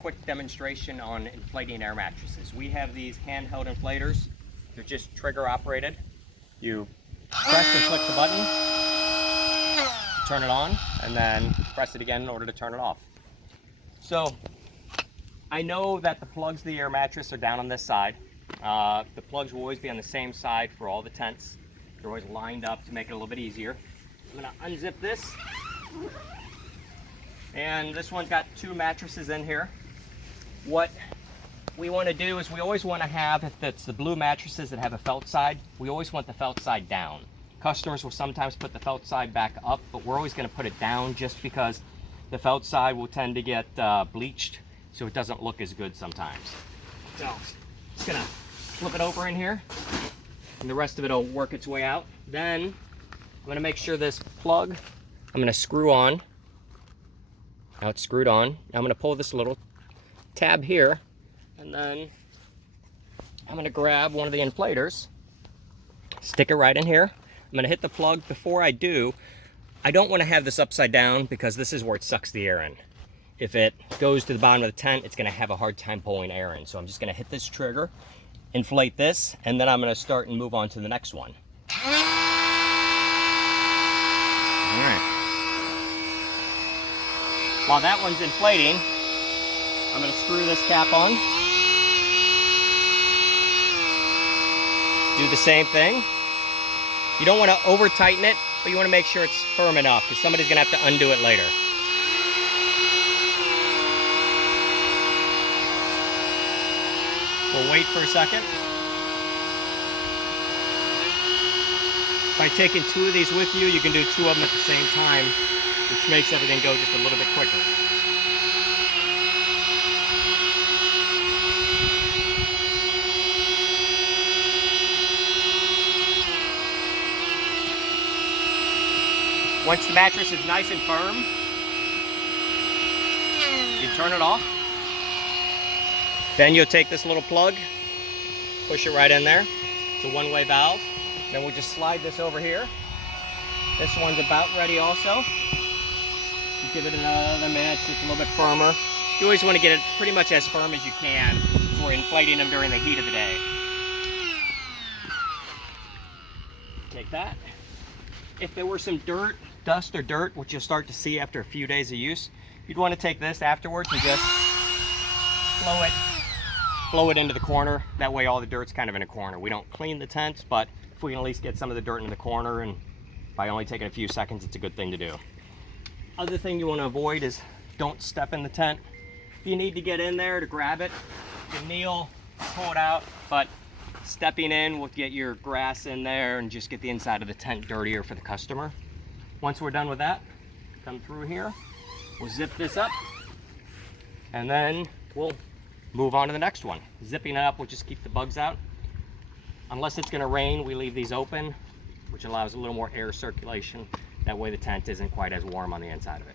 Quick demonstration on inflating air mattresses. We have these handheld inflators. They're just trigger operated. You press and click the button, turn it on, and then press it again in order to turn it off. So I know that the plugs to the air mattress are down on this side. The plugs will always be on the same side for all the tents. They're always lined up to make it a little bit easier. I'm going to unzip this. And this one's got 2 mattresses in here. What we want to do is we always want to have, if it's the blue mattresses that have a felt side, we always want the felt side down. Customers will sometimes put the felt side back up, but we're always going to put it down just because the felt side will tend to get bleached, so it doesn't look as good sometimes. So, just going to flip it over in here, and the rest of it will work its way out. Then, I'm going to make sure this plug, I'm going to screw on. Now it's screwed on. Now I'm going to pull this little tab here, and then I'm going to grab one of the inflators, stick it right in here. I'm going to hit the plug. Before I do, I don't want to have this upside down because this is where it sucks the air in. If it goes to the bottom of the tent, it's going to have a hard time pulling air in. So I'm just going to hit this trigger, inflate this, and then I'm going to start and move on to the next one. All right. While that one's inflating, I'm going to screw this cap on. Do the same thing. You don't want to over tighten it, but you want to make sure it's firm enough because somebody's going to have to undo it later. We'll wait for a second. By taking 2 of these with you, you can do 2 of them at the same time, which makes everything go just a little bit quicker. Once the mattress is nice and firm, you turn it off. Then you'll take this little plug, push it right in there. It's a one-way valve. Then we'll just slide this over here. This one's about ready also. You give it another minute so it's a little bit firmer. You always want to get it pretty much as firm as you can because we're inflating them during the heat of the day. Take that. If there were some dust or dirt, which you'll start to see after a few days of use, you'd want to take this afterwards and just blow it into the corner. That way all the dirt's kind of in a corner. We don't clean the tents, but if we can at least get some of the dirt in the corner, and by only taking a few seconds, it's a good thing to do. Other thing you want to avoid is don't step in the tent. If you need to get in there to grab it, you can kneel, pull it out, but stepping in will get your grass in there and just get the inside of the tent dirtier for the customer. Once we're done with that, come through here, we'll zip this up, and then we'll move on to the next one. Zipping it up will just keep the bugs out. Unless it's going to rain, we leave these open, which allows a little more air circulation. That way the tent isn't quite as warm on the inside of it.